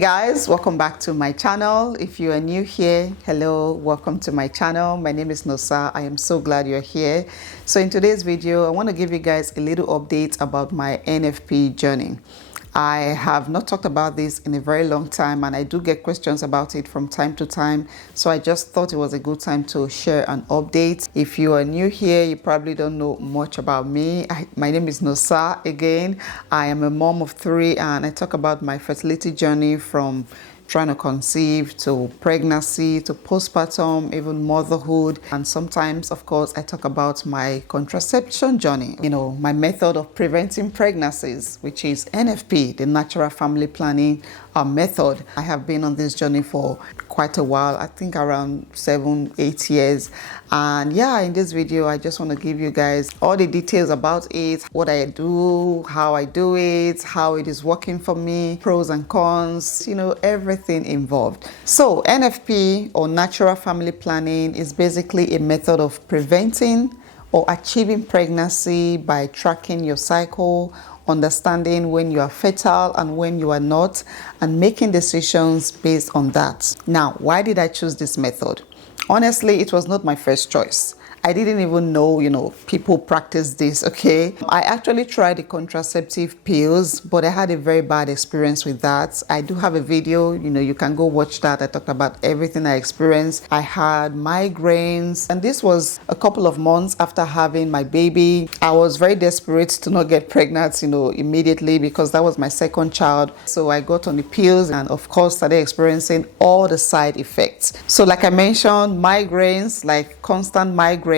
Guys, welcome back to my channel. If you are new here, hello, welcome to my channel. My name is Nosa. I am so glad you're here. So in today's video, I want to give you guys a little update about my NFP journey. I have not talked about this in a very long time, and I do get questions about it from time to time, so I just thought it was a good time to share an update. If you are new here, you probably don't know much about me. My name is Nosa. Again, I am a mom of 3, and I talk about my fertility journey from trying to conceive to pregnancy to postpartum, even motherhood. And sometimes, of course, I talk about my contraception journey, my method of preventing pregnancies, which is NFP, the natural family planning method. I have been on this journey for quite a while, I think around 7-8 years. And yeah, in this video, I just want to give you guys all the details about it, what I do, how I do it, how it is working for me, pros and cons, everything involved. So NFP, or natural family planning, is basically a method of preventing or achieving pregnancy by tracking your cycle, understanding when you are fertile and when you are not, and making decisions based on that. Now, why did I choose this method? Honestly, it was not my first choice. I didn't even know, people practice this, okay? I actually tried the contraceptive pills, but I had a very bad experience with that. I do have a video, you can go watch that. I talked about everything I experienced. I had migraines, and this was a couple of months after having my baby. I was very desperate to not get pregnant, immediately, because that was my second child. So I got on the pills and, of course, started experiencing all the side effects. So like I mentioned, migraines, like constant migraines,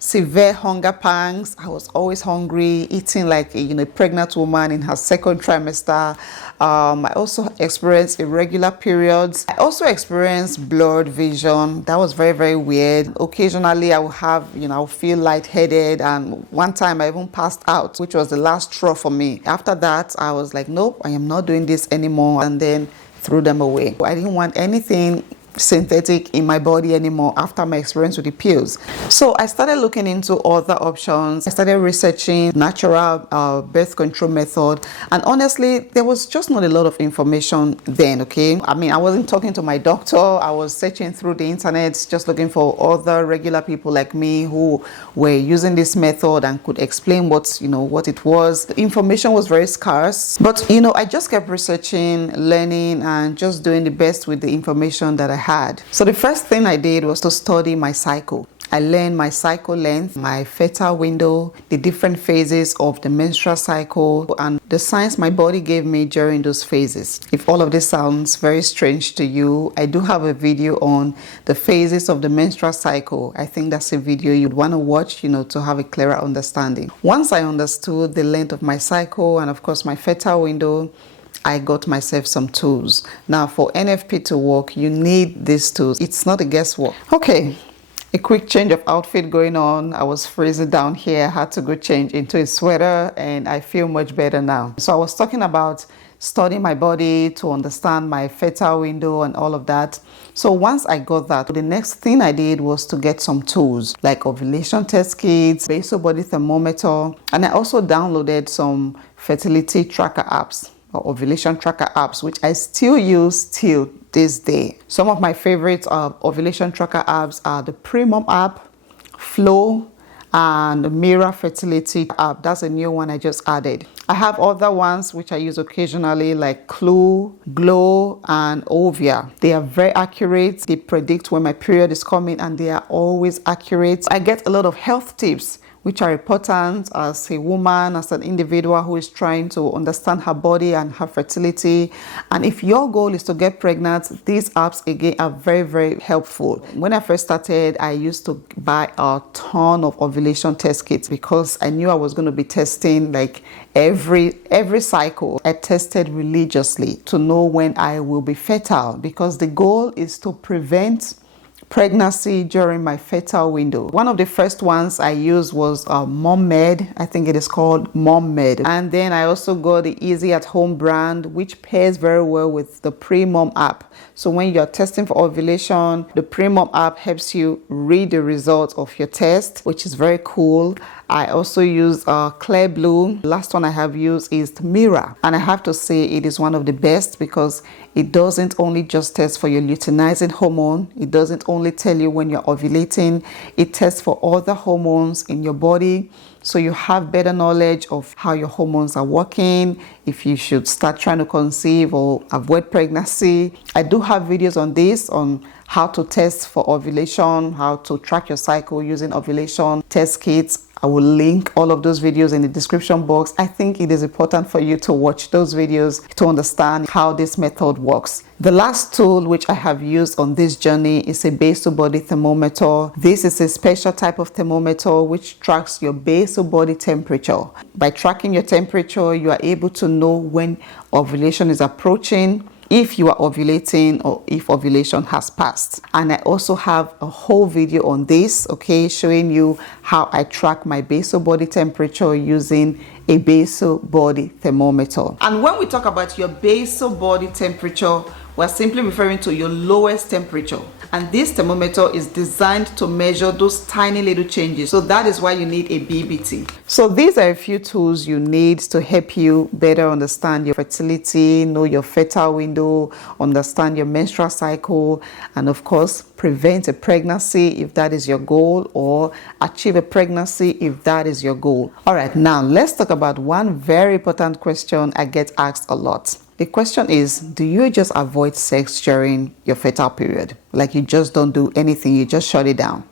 severe hunger pangs. I was always hungry, eating like a pregnant woman in her second trimester. I also experienced irregular periods. I also experienced blurred vision. That was very, very weird. Occasionally I will have, I'll feel lightheaded, and one time I even passed out, which was the last straw for me. After that, I was like, nope, I am not doing this anymore, and then threw them away. I didn't want anything synthetic in my body anymore after my experience with the pills. So I started looking into other options. I started researching natural birth control method, and honestly, there was just not a lot of information then, okay? I mean, I wasn't talking to my doctor. I was searching through the internet, just looking for other regular people like me who were using this method and could explain what it was. The information was very scarce, but I just kept researching, learning, and just doing the best with the information that I had. So the first thing I did was to study my cycle. I learned my cycle length, my fertile window, the different phases of the menstrual cycle, and the signs my body gave me during those phases. If all of this sounds very strange to you, I do have a video on the phases of the menstrual cycle. I think that's a video you'd want to watch, to have a clearer understanding. Once I understood the length of my cycle and, of course, my fertile window, I got myself some tools. Now, for NFP to work, you need these tools. It's not a guesswork. Okay, a quick change of outfit going on. I was freezing down here. I had to go change into a sweater, and I feel much better now. So I was talking about studying my body to understand my fertile window and all of that. So once I got that, the next thing I did was to get some tools like ovulation test kits, basal body thermometer, and I also downloaded some fertility tracker apps, or ovulation tracker apps, which I still use till this day. Some of my favorite ovulation tracker apps are the Premium app, Flow, and the Mirror Fertility app. That's a new one I just added. I have other ones which I use occasionally, like Clue, Glow, and Ovia. They are very accurate. They predict when my period is coming, and they are always accurate. I get a lot of health tips which are important as a woman, as an individual who is trying to understand her body and her fertility. And if your goal is to get pregnant, these apps again are very, very helpful. When I first started, I used to buy a ton of ovulation test kits because I knew I was going to be testing like every cycle. I tested religiously to know when I will be fertile, because the goal is to prevent pregnancy during my fertile window. One of the first ones I used was Mom Med. I think it is called Mom Med. And then I also got the Easy at Home brand, which pairs very well with the Pre-Mom app. So when you're testing for ovulation, the Pre-Mom app helps you read the results of your test, which is very cool. I also use Clear Blue. Last one I have used is Mira, and I have to say it is one of the best because it doesn't only just test for your luteinizing hormone. It doesn't only tell you when you're ovulating. It tests for other hormones in your body, so you have better knowledge of how your hormones are working, if you should start trying to conceive or avoid pregnancy. I do have videos on this, on how to test for ovulation, how to track your cycle using ovulation test kits. I will link all of those videos in the description box. I think it is important for you to watch those videos to understand how this method works. The last tool which I have used on this journey is a basal body thermometer. This is a special type of thermometer which tracks your basal body temperature. By tracking your temperature, you are able to know when ovulation is approaching, if you are ovulating, or if ovulation has passed. And I also have a whole video on this, okay, showing you how I track my basal body temperature using a basal body thermometer. And when we talk about your basal body temperature, we're simply referring to your lowest temperature. And this thermometer is designed to measure those tiny little changes. So that is why you need a BBT. So these are a few tools you need to help you better understand your fertility, know your fertile window, understand your menstrual cycle, and of course, prevent a pregnancy if that is your goal, or achieve a pregnancy if that is your goal. All right, now let's talk about one very important question I get asked a lot. The question is, do you just avoid sex during your fertile period? Like you just don't do anything, you just shut it down?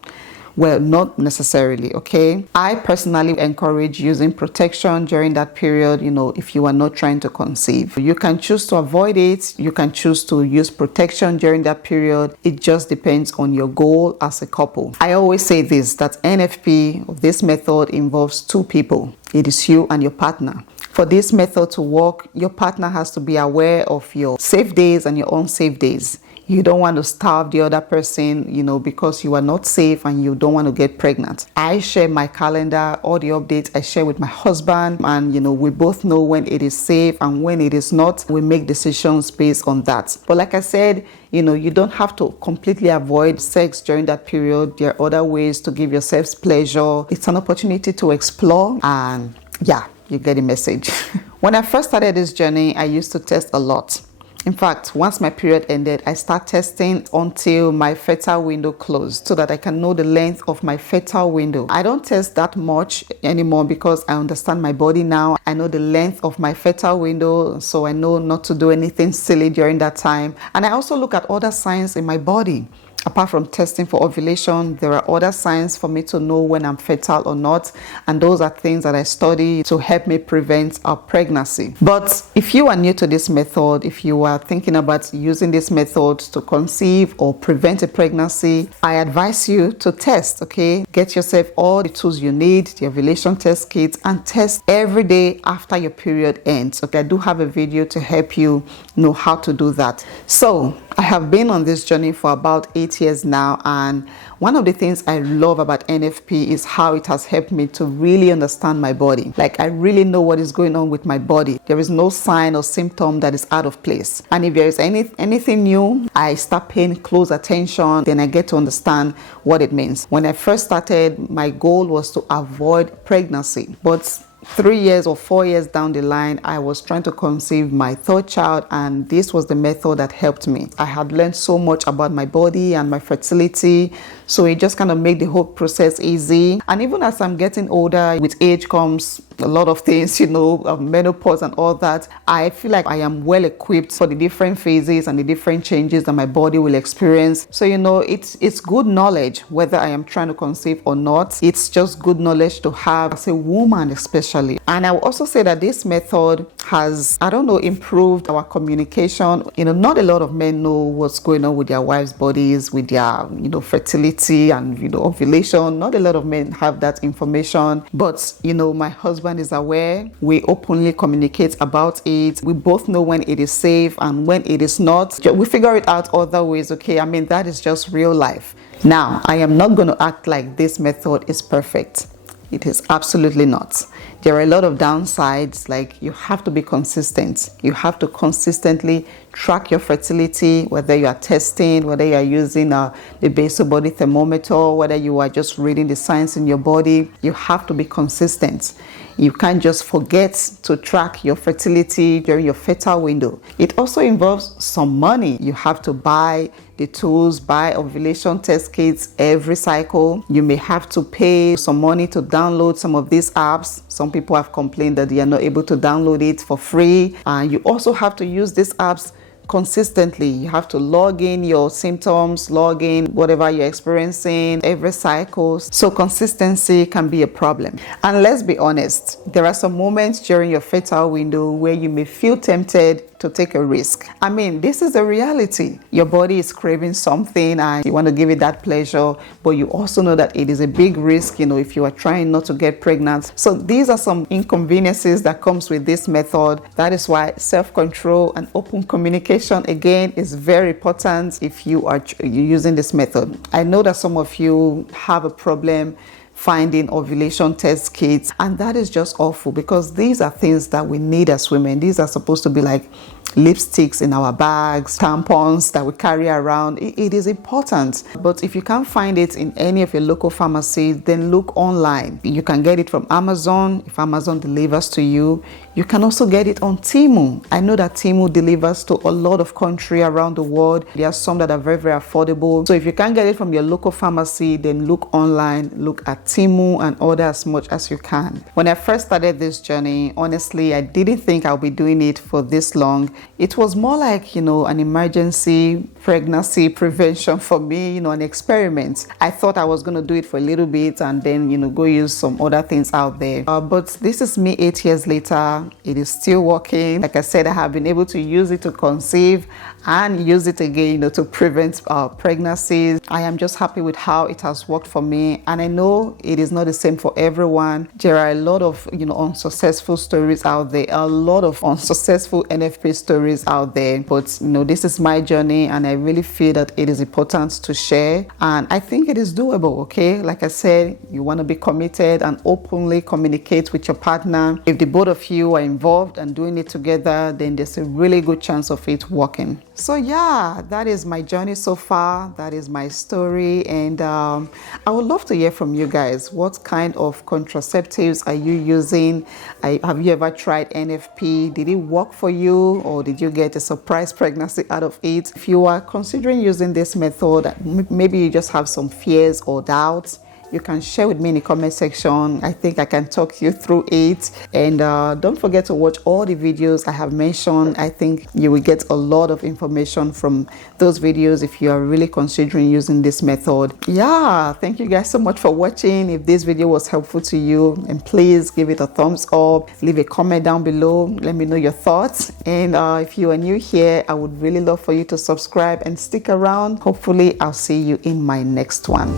Well, not necessarily, okay? I personally encourage using protection during that period, if you are not trying to conceive. You can choose to avoid it. You can choose to use protection during that period. It just depends on your goal as a couple. I always say this, that NFP, this method, involves two people. It is you and your partner. For this method to work, your partner has to be aware of your safe days and your unsafe days. You don't want to starve the other person, because you are not safe and you don't want to get pregnant. I share my calendar, all the updates I share with my husband, and we both know when it is safe and when it is not. We make decisions based on that. But like I said, you don't have to completely avoid sex during that period. There are other ways to give yourselves pleasure. It's an opportunity to explore, and yeah, you get the message. When I first started this journey, I used to test a lot. In fact, once my period ended, I start testing until my fertile window closed so that I can know the length of my fertile window. I don't test that much anymore because I understand my body now. I know the length of my fertile window, so I know not to do anything silly during that time. And I also look at other signs in my body. Apart from testing for ovulation, there are other signs for me to know when I'm fertile or not, and those are things that I study to help me prevent a pregnancy. But if you are new to this method, if you are thinking about using this method to conceive or prevent a pregnancy, I advise you to test, okay? Get yourself all the tools you need, the ovulation test kits, and test every day after your period ends. Okay, I do have a video to help you know how to do that. So I have been on this journey for about 8 years now, and one of the things I love about NFP is how it has helped me to really understand my body. Like, I really know what is going on with my body. There is no sign or symptom that is out of place. And if there is anything new, I start paying close attention, then I get to understand what it means. When I first started, my goal was to avoid pregnancy, but 3 years or 4 years down the line, I was trying to conceive my third child, and this was the method that helped me. I had learned so much about my body and my fertility, so it just kind of made the whole process easy. And even as I'm getting older, with age comes a lot of things, menopause and all that. I feel like I am well equipped for the different phases and the different changes that my body will experience. So, it's good knowledge whether I am trying to conceive or not. It's just good knowledge to have as a woman, especially. And I will also say that this method has, improved our communication. Not a lot of men know what's going on with their wives' bodies, with their, fertility and, ovulation. Not a lot of men have that information. But, my husband is aware. We openly communicate about it. We both know when it is safe and when it is not. We figure it out other ways, okay? That is just real life. Now, I am not going to act like this method is perfect. It is absolutely not. There are a lot of downsides, like you have to be consistent. You have to consistently track your fertility, whether you are testing, whether you are using the basal body thermometer, whether you are just reading the signs in your body. You have to be consistent. You can't just forget to track your fertility during your fertile window. It also involves some money. You have to buy the tools, buy ovulation test kits every cycle. You may have to pay some money to download some of these apps. Some people have complained that they are not able to download it for free. And you also have to use these apps consistently. You have to log in your symptoms, log in whatever you're experiencing every cycle. So consistency can be a problem. And let's be honest, there are some moments during your fertile window where you may feel tempted to take a risk. I mean, this is the reality. Your body is craving something and you want to give it that pleasure, but you also know that it is a big risk, if you are trying not to get pregnant. So these are some inconveniences that comes with this method. That is why self-control and open communication, again, is very important if you are using this method. I know that some of you have a problem finding ovulation test kits, and that is just awful, because these are things that we need as women. These are supposed to be like lipsticks in our bags, tampons that we carry around. It is important. But if you can't find it in any of your local pharmacies, then look online. You can get it from Amazon. If Amazon delivers to you, you can also get it on Temu. I know that Temu delivers to a lot of countries around the world. There are some that are very, very affordable. So if you can't get it from your local pharmacy, then look online, look at Temu and order as much as you can. When I first started this journey, honestly, I didn't think I'll be doing it for this long. It was more like, an emergency pregnancy prevention for me, an experiment. I thought I was going to do it for a little bit and then, go use some other things out there. But this is me 8 years later. It is still working. Like I said, I have been able to use it to conceive and use it again, to prevent pregnancies. I am just happy with how it has worked for me. And I know it is not the same for everyone. There are a lot of, unsuccessful stories out there, a lot of unsuccessful NFP stories out there. But, this is my journey and I really feel that it is important to share. And I think it is doable, okay? Like I said, you want to be committed and openly communicate with your partner. If the both of you are involved and doing it together, then there's a really good chance of it working. So yeah, that is my journey so far. That is my story. And I would love to hear from you guys. What kind of contraceptives are you using? Have you ever tried NFP? Did it work for you, or did you get a surprise pregnancy out of it? If you are considering using this method, maybe you just have some fears or doubts, you can share with me in the comment section. I think I can talk you through it. And don't forget to watch all the videos I have mentioned. I think you will get a lot of information from those videos if you are really considering using this method. Yeah, thank you guys so much for watching. If this video was helpful to you, and please give it a thumbs up, leave a comment down below, let me know your thoughts. And if you are new here, I would really love for you to subscribe and stick around. Hopefully I'll see you in my next one.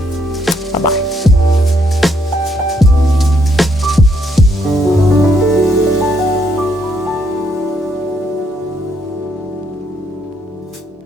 Bye-bye.